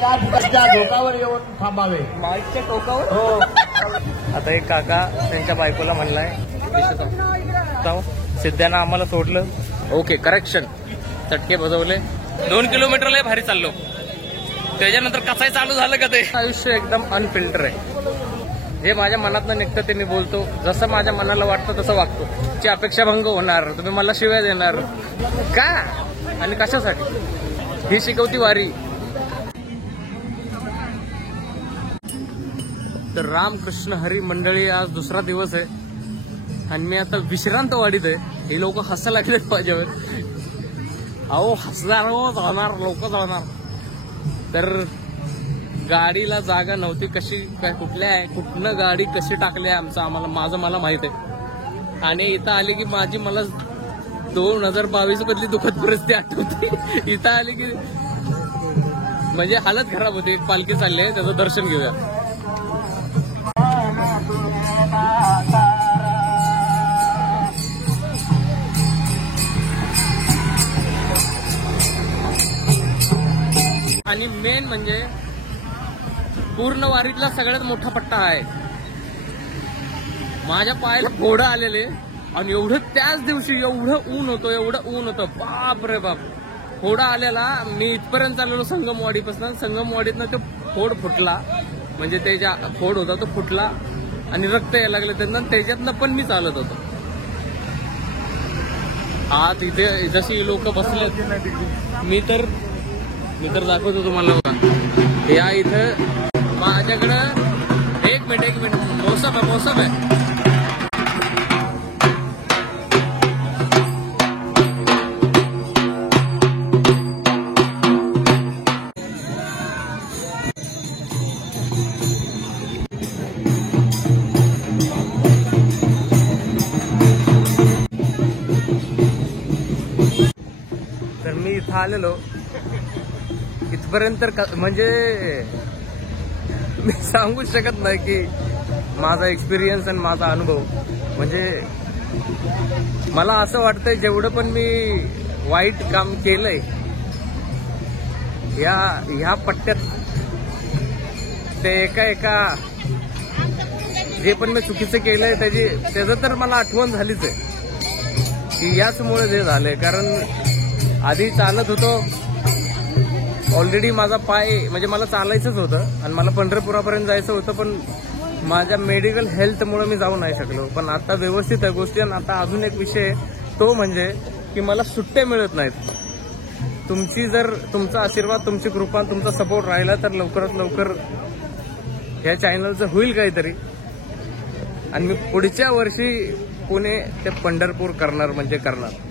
त्या टोकावर येऊन थांबावे. माईकच्या टोकावर. हो. आता एक काका त्यांच्या बायकोला म्हणलाय सिद्ध्यानं आम्हाला सोडलं. Okay correction. चटके बजवले. 2 किलोमीटरला भारी चाललो. त्याच्यानंतर कसाही चालू झालं का ते. आयुष्य एकदम अनफिल्टर आहे. जे माझ्या मनातनं निघतं ते मी बोलतो. जसं माझ्या मनाला वाटतं तसं वागतो. ची अपेक्षा भंग होणार. तुम्ही मला शिव्या देणार का आणि कशासाठी ही शिकवती वारी. तर रामकृष्ण हरी मंडळी आज दुसरा दिवस आहे आणि मी आता विश्रांत वाढीत आहे. हे लोक हसायला लागले माझ्यावर. अहो हसणार जाणार लोक जाणार. तर गाडीला जागा नव्हती. कशी काय कुठनं गाडी कशी टाकली आमचं मला माहित आहे. आणि इथं आली की मला 2022 मधली दुःखद परिस्थिती आठवते. इथं आली की म्हणजे हालत खराब होती. एक पालखी चालली आहे त्याचं दर्शन घेऊया. आणि मेन म्हणजे पूर्ण वारीतला सगळ्यात मोठा पट्टा आहे. माझ्या पायाला फोडं आलेले आणि एवढं त्याच दिवशी एवढं ऊन होतं बाप रे बाप. फोडा आलेला. मी इथपर्यंत चाललेलो संगमवाडीपासून. संगमवाडीतनं तो फोड फुटला. म्हणजे ते ज्या फोड होता तो फुटला आणि रक्त यायला लागलं. त्याच्यातनं पण मी चालत होतो. आत इथे जशी लोक बसलेत. मी तर दाखवतो तुम्हाला. या इथं माझ्याकडं एक मिनिट मौसम आहे. तर मी इथं आलेलो. इथपर्यंत म्हणजे मी सांगू शकत नाही की माझा एक्सपिरियन्स आणि माझा अनुभव. म्हणजे मला असं वाटतंय जेवढं पण मी वाईट काम केलंय ह्या पट्ट्यात ते एका जे पण मी चुकीचं केलंय त्याचं तर मला आठवण झालीच आहे की याचमुळे जे झालंय. कारण आधी चालत होतो. ऑलरेडी माझा पाय म्हणजे मला चालायचंच होतं आणि मला पंढरपुरापर्यंत जायचं होतं. पण माझ्या मेडिकल हेल्थमुळे मी जाऊ नाही शकलो. पण आता व्यवस्थित आहे गोष्टी. आणि आता अजून एक विषय तो म्हणजे की मला सुट्ट्या मिळत नाहीत. तुमचा आशीर्वाद, तुमची कृपा, तुमचा सपोर्ट राहिला तर लवकरात लवकर ह्या चॅनलचं होईल काहीतरी. आणि मी पुढच्या वर्षी पुणे ते पंढरपूर करणार म्हणजे करणार.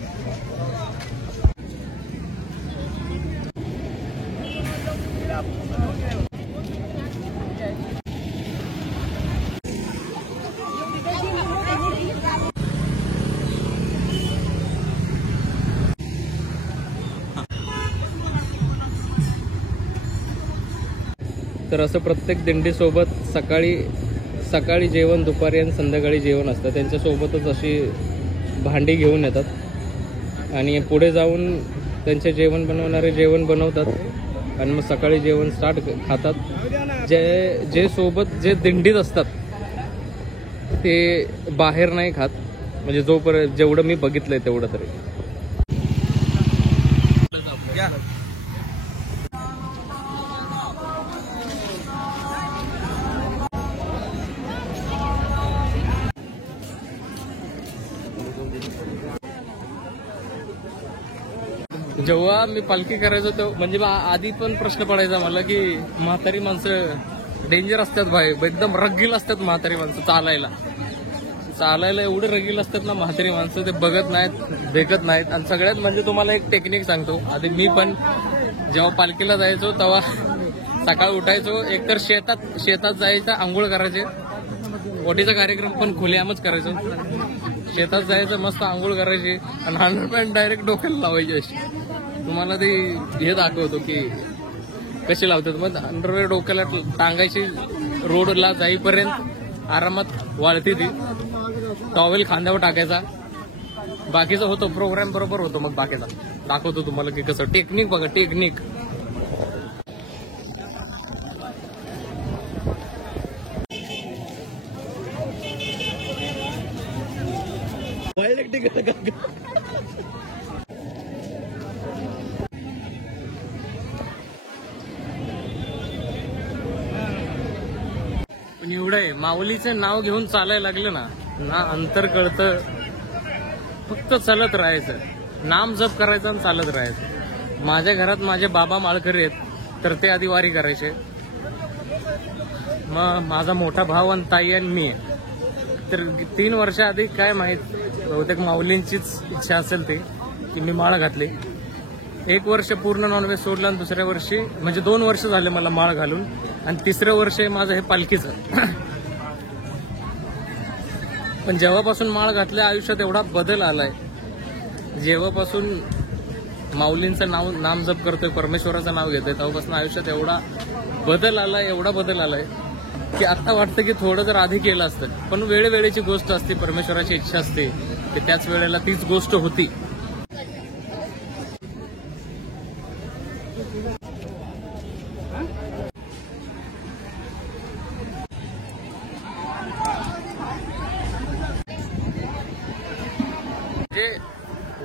तर असं प्रत्येक दिंडीसोबत सकाळी जेवण, दुपारी आणि संध्याकाळी जेवण असतं. त्यांच्यासोबतच अशी भांडी घेऊन येतात आणि पुढे जाऊन त्यांचे जेवण बनवणारे जेवण बनवतात आणि मग सकाळी जेवण खातात. जे दिंडीत असतात ते बाहेर नाही खात. म्हणजे जेवढं मी बघितलंय तेवढं तरी. जेव्हा मी पालखी करायचो तेव्हा म्हणजे आधी पण प्रश्न पडायचा मला की म्हातारी माणसं डेंजर असतात भाई. एकदम रगील असतात म्हातारी माणसं. चालायला एवढे रगील असतात ना म्हातारी माणसं. ते बघत नाहीत, देखत नाहीत. आणि सगळ्यात म्हणजे तुम्हाला एक टेक्निक सांगतो. आधी मी पण जेव्हा पालखीला जायचो तेव्हा सकाळी उठायचो. एकतर शेतात जायचं, आंघोळ करायचे. ओटीचा कार्यक्रम पण खुलेआमच करायचो. शेतात जायचं, मस्त आंघोळ करायची आणि अंडरपॅन्ट डायरेक्ट डोक्याला लावायची. अशी तुम्हाला ते हे दाखवतो की कशी लावतात. मग अंडरवेअर डोक्याला टांगायची. रोडला जाईपर्यंत आरामात वाळती ती. टॉवेल खांद्यावर टाकायचा. बाकीचा होतो प्रोग्राम बरोबर होतो. मग बाकीचा दाखवतो तुम्हाला की कसं. टेक्निक बघा, टेक्निक. पण एवढं आहे, माऊलीचं नाव घेऊन चालायला लागलं ना ना अंतर कळतं. फक्त चालत राहायचं, नाम जप करायचं आणि चालत राहायचं. माझ्या घरात माझे बाबा माळकरी आहेत, तर ते आधी वारी करायचे. मग माझा मोठा भाऊ आणि ताई आणि मी. तर 3 वर्षाआधी काय माहित, बहुतेक माऊलींचीच इच्छा असेल ते की मी माळ घातली. 1 वर्ष पूर्ण नॉनव्हेज सोडलं आणि दुसऱ्या वर्षी म्हणजे 2 वर्ष झाले मला माळ घालून, आणि 3रं वर्ष माझं हे पालखीचं. पण जेव्हापासून माळ घातल्या आयुष्यात एवढा बदल आलाय. जेव्हापासून माऊलींचं नाम जप करतोय, परमेश्वराचं नाव घेतोय, तेव्हापासून आयुष्यात एवढा बदल आलाय की आता वाटतं की थोडं जर आधी केलं असतं. पण वेळेवेळेची गोष्ट असते, परमेश्वराची इच्छा असते की त्याच वेळेला तीच गोष्ट होती.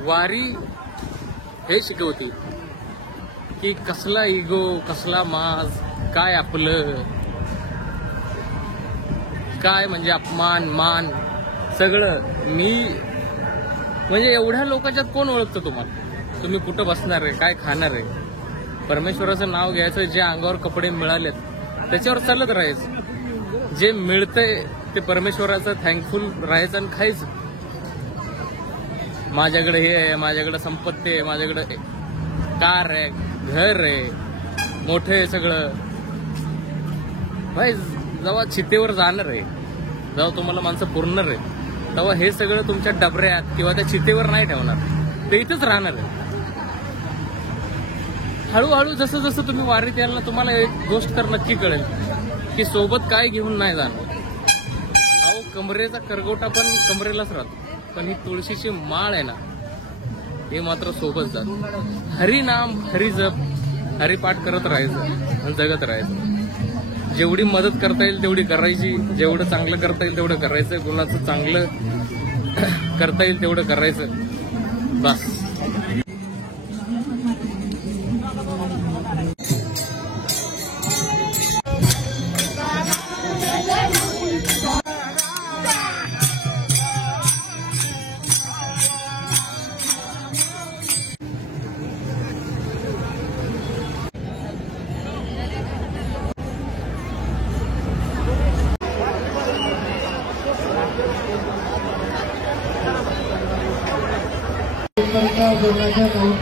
वारी हे शिकवती की कसला इगो, कसला माज, काय आपलं, काय म्हणजे अपमान, मान, सगळं. मी म्हणजे एवढ्या लोकांच्यात कोण ओळखतं तुम्हाला? तुम्ही कुठं बसणार आहे, काय खाणार आहे? परमेश्वराचं नाव घ्यायचं, जे अंगावर कपडे मिळालेत त्याच्यावर चालत राहायचं. जे मिळतंय ते परमेश्वराचं थँकफुल राहायचं आणि खायचं. माझ्याकडे हे आहे, माझ्याकडे संपत्ती आहे, माझ्याकडे कार आहे, घर आहे, मोठं आहे सगळं. भाई जेव्हा चितेवर जाणार आहे, जेव्हा तुम्हाला माणसं पुरणार आहे, तेव्हा हे सगळं तुमच्या डबऱ्यात किंवा त्या चितेवर नाही ठेवणार, ते इथंच राहणार आहे. हळूहळू जसं जसं तुम्ही वारीत याल ना, तुम्हाला एक गोष्ट तर नक्की कळेल की सोबत काय घेऊन नाही जाणार. अहो, कमरेचा करगोटा पण कमरेलाच राहतो, पण ही तुळशीची माळ आहे ना, हे मात्र सोबत जात. हरिनाम, हरिजप, हरिपाठ करत राहायचं आणि जगत राहायचं. जेवढी मदत करता येईल तेवढी करायची, जेवढं चांगलं करता येईल तेवढं करायचं, कोणाचं चांगलं करता येईल तेवढं करायचं, बस.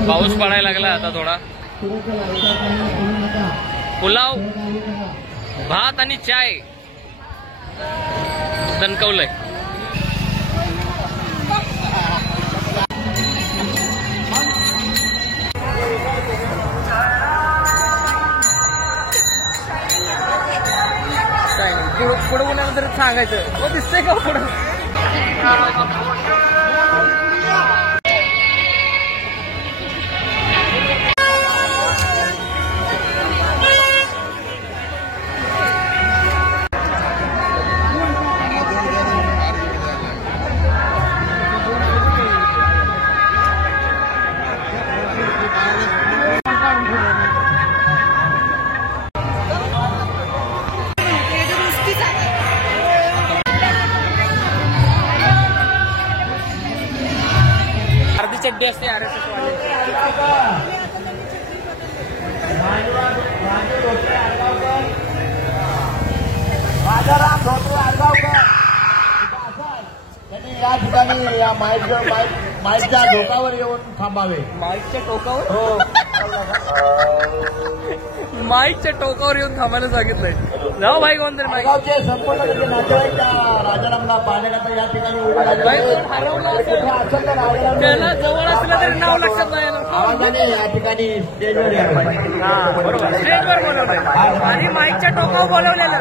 पाऊस पडायला लागला आता थोडा. पुलाव, भात आणि चाय दणकवलंय. पुढे उन्हाळा जर सांगायचं दिसतंय का पुढं? चड्डी असते RSS वाले. या ठिकाणी या माईकच्या टोकावर येऊन थांबावे. माईकच्या टोकावर? हो. माईकच्या टोकावर येऊन थांबायला सांगितलंय. जाऊ भाई, कोणतरी माईगावचे संपूर्ण नातेवाईक राजारामला पाहण्याकरता या ठिकाणी त्याला जवळ असलं तरी नाव लक्षात नाही आवाजाने या ठिकाणी स्टेजवर यावं. स्टेजवर बोलवलंय आणि माईकच्या टोकावर बोलवलेलं.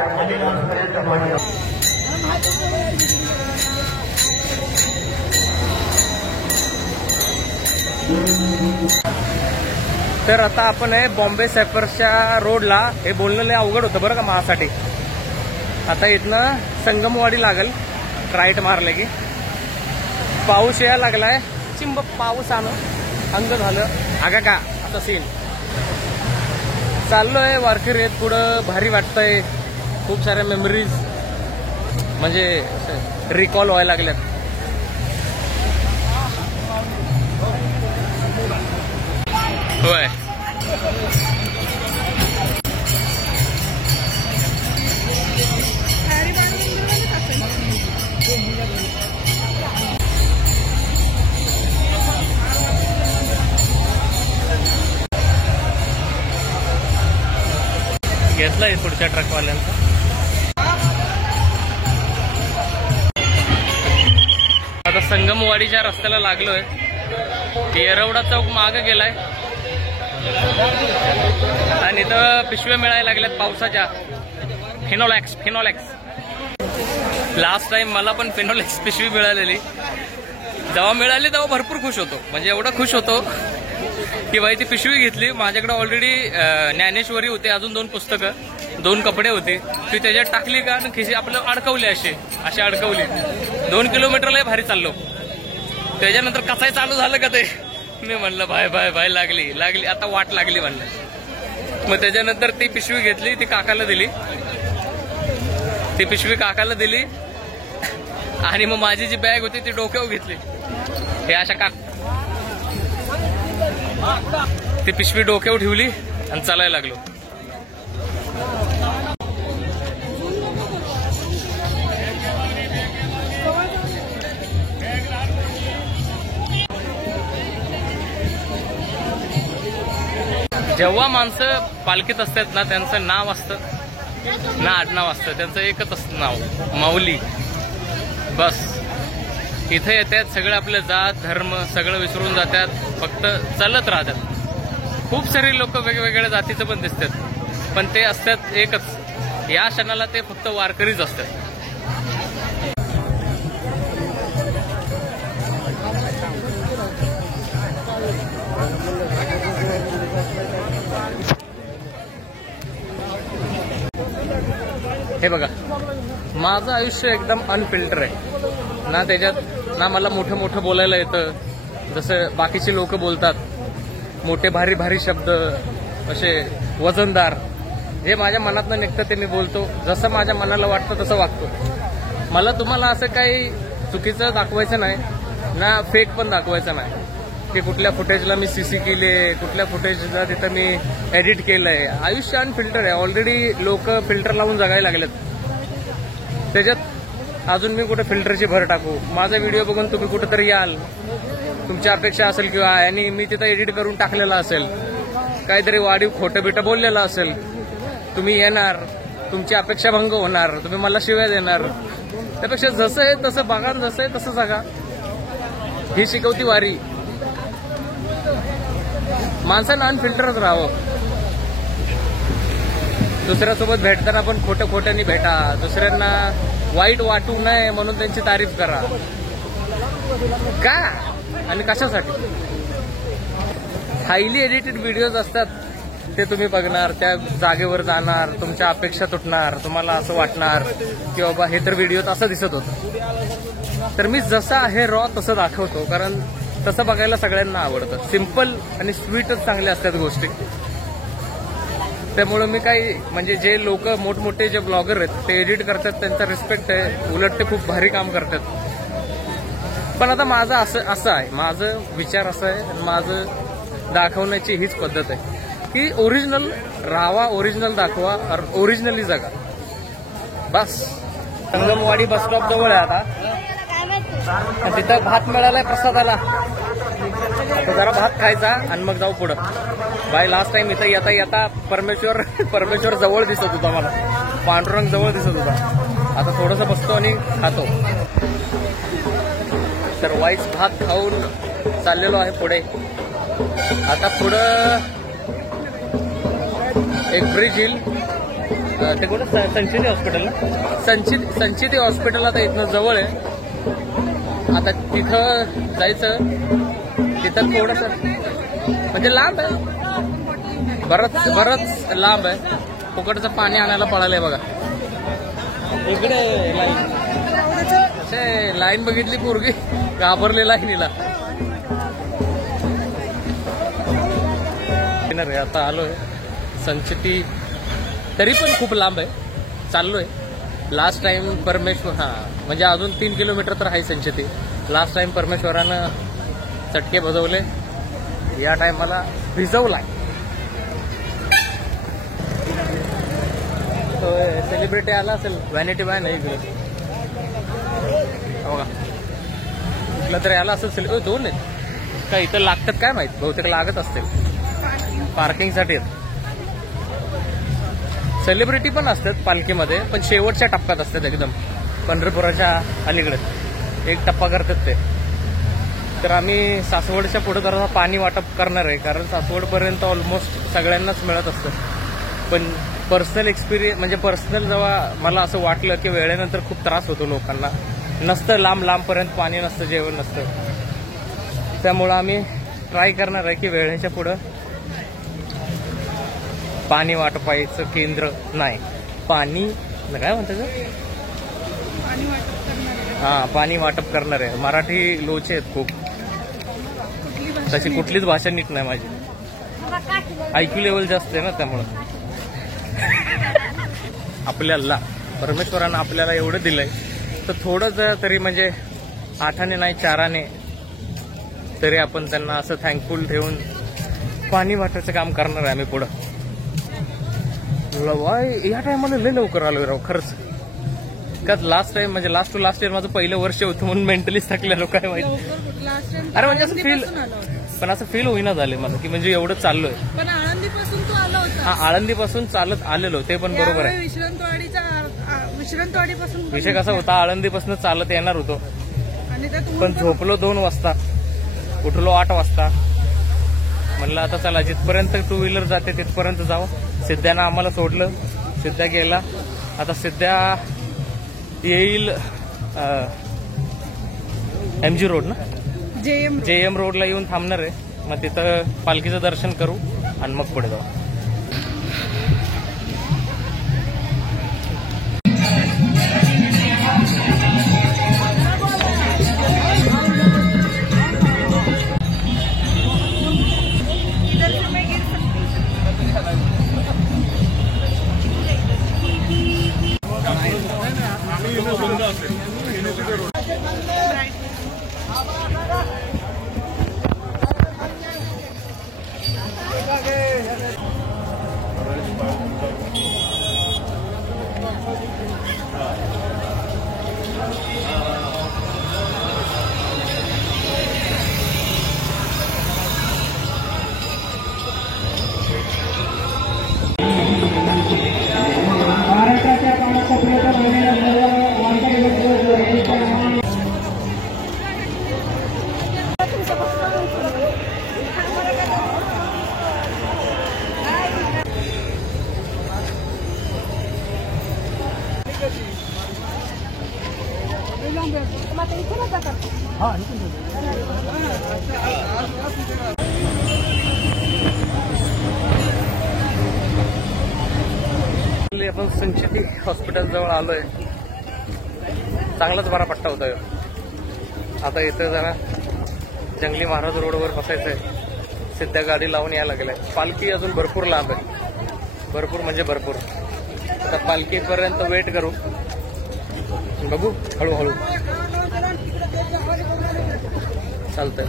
तर आता आपण आहे बॉम्बे सेफर्सच्या रोडला. हे बोलणं लय अवघड होतं बरं का माझ्यासाठी. आता इथनं संगमवाडी लागल, राईट मारलं की. पाऊस यायला लागलाय, चिंब पाऊस आणून अंग झालं आगा का आता सीन. चाललोय, वारकरी आहेत पुढं, भारी वाटतंय. खूप साऱ्या मेमरीज म्हणजे रिकॉल व्हायला लागल्यात. होय घेतलाय पुढच्या ट्रकवाल्यांचा. आता संगमवाडीच्या रस्त्याला लागलोय. येरवडा चौक मागे गेलाय आणि इथं पिशव्या मिळायला लागल्यात पावसाच्या. फिनोलॅक्स. लास्ट टाइम मला पण फिनोलॅक्स पिशवी मिळालेली. जेव्हा मिळाली तेव्हा भरपूर खुश होतो. म्हणजे एवढं खुश होतो की बाई ती पिशवी घेतली. माझ्याकडे ऑलरेडी ज्ञानेश्वरी होते, अजून 2 पुस्तकं, 2 कपडे होते. ती त्याच्यात टाकली का खिशी आपलं अडकवली अशी अडकवली. 2 किलोमीटरला भारी चाललो. त्याच्यानंतर कसाय चालू झालं का ते. मी म्हणलं बाय लागली आता वाट लागली म्हणलं. मग त्याच्यानंतर ती पिशवी घेतली, ती पिशवी काकाला दिली आणि मग माझी जी बॅग होती ती डोक्यावर घेतली. हे अशा ती पिशवी डोक्यावर ठेवली आणि चालायला लागलो. जेव्हा माणसं पालखीत असतात ना, त्यांचं नाव असतं ना आडनाव असतं. त्यांचं एकच असतं नाव, माऊली. बस इथे येतात, सगळं आपलं जात धर्म सगळं विसरून जातात, फक्त चालत राहतात. खूप सारे लोक वेगवेगळ्या जातीचं पण दिसतात, पण ते असतात एकच. या क्षणाला ते फक्त वारकरीच असतात. हे बघा, माझं आयुष्य एकदम अनफिल्टर आहे ना. त्याच्यात ना मला मोठं बोलायला येतं जसं बाकीचे लोक बोलतात. मोठे भारी शब्द असे वजनदार, हे माझ्या मनातनं निघतं ते मी बोलतो. जसं माझ्या मनाला वाटतं तसं वागतो. मला तुम्हाला असं काही चुकीचं दाखवायचं नाही ना, फेक पण दाखवायचं नाही की कुठल्या फुटेजला मी सीसी केले, कुठल्या फुटेजला तिथं मी एडिट केलंय. आयुष्य अनफिल्टर आहे. ऑलरेडी लोक फिल्टर लावून जगायला लागलेत. त्याच्यात अजून मी कुठे फिल्टरची भर टाकू. माझा व्हिडिओ बघून तुम्ही कुठेतरी याल, तुमची अपेक्षा असेल किंवा आणि मी तिथं एडिट करून टाकलेला असेल, काहीतरी वाढीव खोटं बिटं बोललेलं असेल, तुम्ही येणार, तुमची अपेक्षा भंग होणार, तुम्ही मला शिव्या देणार. त्यापेक्षा जसं आहे तसं बघा, जसं आहे तसं जगा. ही शिकवती वारी. माणसानं अनफिल्टरच राहावं. दुसऱ्यासोबत भेटताना पण खोट्याने भेटा. दुसऱ्यांना वाईट वाटू नये म्हणून त्यांची तारीफ करा. का आणि कशासाठी? हायली एडिटेड व्हिडिओज असतात, ते तुम्ही बघणार, त्या जागेवर जाणार, तुमच्या अपेक्षा तुटणार, तुम्हाला असं वाटणार की बाबा हे तर व्हिडिओत असं दिसत होतं. तर मी जसं आहे रॉ तसं दाखवतो, कारण तसं बघायला सगळ्यांना आवडतं. सिम्पल आणि स्वीटच चांगल्या असतात गोष्टी. त्यामुळे मी काही म्हणजे जे लोक मोठमोठे जे ब्लॉगर आहेत ते एडिट करतात, त्यांचा रिस्पेक्ट आहे. उलट ते खूप भारी काम करतात. पण आता माझं असं आहे, माझं विचार असं आहे, माझं दाखवण्याची हीच पद्धत आहे की ओरिजिनल राहावा, ओरिजिनल दाखवा, ओरिजिनली जगा. बस. संगमवाडी बस स्टॉप जवळ आहे आता. तिथं भात मिळालाय प्रसादाला, जरा भात खायचा आणि मग जाऊ पुढं. बाय लास्ट टाइम इथं येता परमेश्वर जवळ दिसत होता मला, पांडुरंग जवळ दिसत होता. आता थोडंसं बसतो आणि खातो. तर वाईस भात खाऊन चाललेलो आहे पुढे. आता पुढं एक ब्रिज येईल, ते कुठं संचिती हॉस्पिटल ना, संचिती हॉस्पिटल आता इथनं जवळ आहे. आता तिथं जायचं. तिथं थोडंसं म्हणजे लांब आहे, बरंच लांब आहे. फुकटचं पाणी आणायला पडायलंय बघा. इकडे लाईन बघितली, पोरगी घाबरली लाईनीला. आता आलोय संचिती, तरी पण खूप लांब आहे. चाललोय लास्ट टाइम परमेश्वर म्हणजे अजून 3 किलोमीटर तर आहे संचती. लास्ट टाइम परमेश्वरानं चटके बजवले, या टाइमाला भिजवलाय. सेलिब्रिटी आला असेल, व्हॅनिटी बाय नाही इकडे बघा, कुठला तरी आला असेल. 2 आहेत का इथं लागतात काय माहित, बहुतेक लागत असतील पार्किंगसाठी. सेलिब्रिटी पण असतात पालखीमध्ये, पण शेवटच्या टप्प्यात असतात एकदम, पंढरपुराच्या अलीकडे एक टप्पा करतात ते. तर आम्ही सासवडच्या पुढे जरा पाणी वाटप करणार आहे, कारण सासवडपर्यंत ऑलमोस्ट सगळ्यांनाच मिळत असतं. पण पर्सनल एक्सपिरियन्स म्हणजे पर्सनल जेव्हा मला असं वाटलं की वेळेनंतर खूप त्रास होतो लोकांना, नसतं लांबपर्यंत पाणी नसतं, जेवण नसतं. त्यामुळं आम्ही ट्राय करणार आहे की वेळेच्या पुढं पाणी वाटपायचं केंद्र नाही, पाणी काय म्हणतात, पाणी वाटप करणार आहे. मराठी लोचे आहेत खूप, तशी कुठलीच भाषा नीट नाही माझी, IQ लेवल जास्त आहे ना, त्यामुळं. आपल्याला परमेश्वरानं आपल्याला एवढं दिलंय तर थोडं तरी म्हणजे 8 नाही 4 तरी आपण त्यांना असं थँकफुल ठेवून पाणी वाटायचं काम करणार आहे आम्ही पुढं. या टायमाला लय लवकर आलो राव खरंच. का लास्ट टाइम म्हणजे लास्ट टू लास्ट इयर माझं पहिलं वर्ष होतं म्हणून मेंटलीच थकलेलो काय माहिती. अरे म्हणजे असं फील, पण असं फील होईना झाले मला की म्हणजे एवढं चाललोय. पण आळंदीपासून तू आला होता. आळंदीपासून चालत आलेलो ते पण बरोबर आहे. विश्रांतवाडीपासून विषय कसा होता, आळंदीपासून चालत येणार होतो, पण झोपलो 2 वाजता, उठलो 8 वाजता. म्हणलं आता चला जिथपर्यंत 2 व्हीलर जाते तिथपर्यंत जाऊ. सिद्ध्यानं आम्हाला सोडलं, सिद्ध्या गेला. आता सिद्ध्या येईल MG रोड ना, JM रोडला येऊन थांबणार आहे. मग तिथं पालखीचं दर्शन करू आणि मग पुढे जाऊ. आपण संचिती हॉस्पिटल जवळ आलोय. चांगलाच बरा पट्टा होता. आता इथं जरा जंगली महाराज रोडवर बसायचंय. सध्या गाडी लावून यायला गेलाय. पालखी अजून भरपूर लांब आहे, भरपूर म्हणजे भरपूर. आता पालखीपर्यंत वेट करू, बघू हळूहळू चालतंय.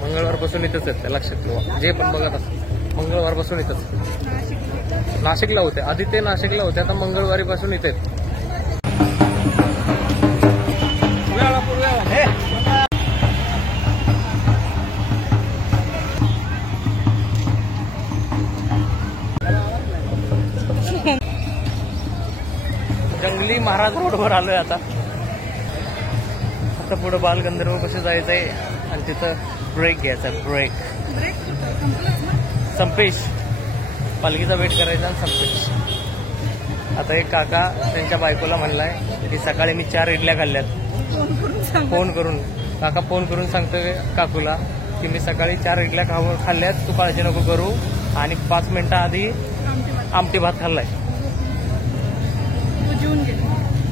मंगळवारपासून इथंच आहेत, लक्षात ठेवा. जे पण बघत असत मंगळवारपासून इथंच. नाशिकला होते आधी, ते नाशिकला होते, आता मंगळवारी पासून इथे. जंगली महाराज रोडवर आलोय आता. आता पुढे बालगंधर्व कसे जायचंय आणि तिथं ब्रेक घ्यायचा. ब्रेक संपेश पालखीचा वेट करायचा आणि संपेश. आता एक काका त्यांच्या बायकोला म्हणलाय की सकाळी मी 4 इडल्या खाल्ल्यात. फोन करून काका फोन करून सांगतोय काकूला की मी सकाळी 4 इडल्या खाल्ल्यात, तू काळजी नको करू. आणि 5 मिनिटं आधी आमटी भात खाल्लाय,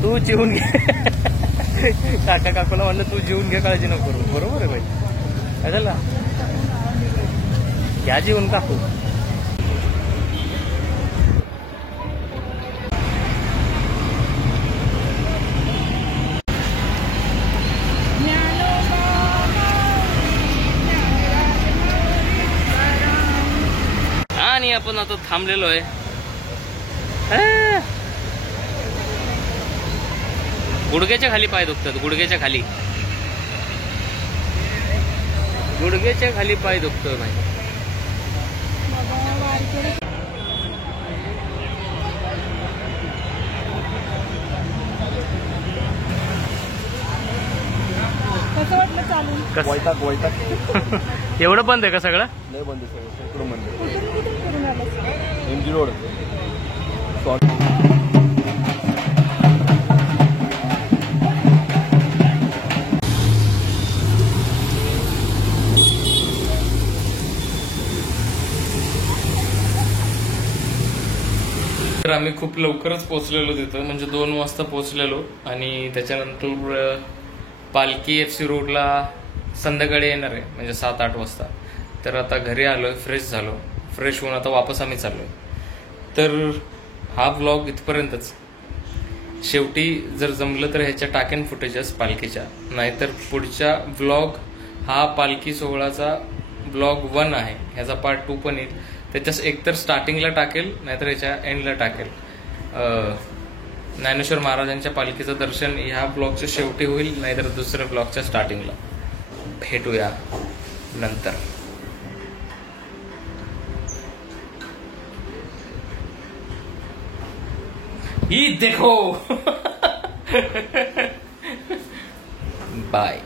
तू जेवून घे. काका काकूला म्हणलं तू जेवून घे, काळजी नको करू. बरोबर आहे भाई, काय झालं घ्या जेवून काकू. आपण आता थांबलेलो आहे. गुडघ्याच्या खाली पाय दुखतात, गुडघ्याच्या खाली पाय दुखतोय भाई. कसं वाटलं चालून? वैताग एवढं बंद आहे का सगळं? लय बंद आहे सगळं, सगळं बंद आहे. कुठून फिरून आलास? MG road. तर आम्ही खूप लवकरच पोहोचलेलो तिथं, म्हणजे 2 वाजता पोहोचलेलो. आणि त्याच्यानंतर पालखी FC रोडला संध्याकाळी येणार आहे, म्हणजे 7-8 वाजता. तर आता घरी आलोय, फ्रेश झालो, फ्रेश होऊन आता वापस आम्ही चाललोय. तर हा ब्लॉग इथपर्यंतच. शेवटी जर जमलं तर ह्याच्या टाकेन फुटेजेस पालखीच्या, नाहीतर पुढच्या ब्लॉग हा पालखी सोहळाचा ब्लॉग 1 आहे, ह्याचा पार्ट 2 पण येईल. त्याच्या एकतर स्टार्टिंगला टाकेल, नाहीतर ह्याच्या एंडला टाकेल. ज्ञानेश्वर महाराजांच्या पालखीचं दर्शन ह्या ब्लॉगच्या शेवटी होईल, नाहीतर दुसऱ्या ब्लॉगच्या स्टार्टिंगला. भेटूया नंतर. ही देखो. बाय.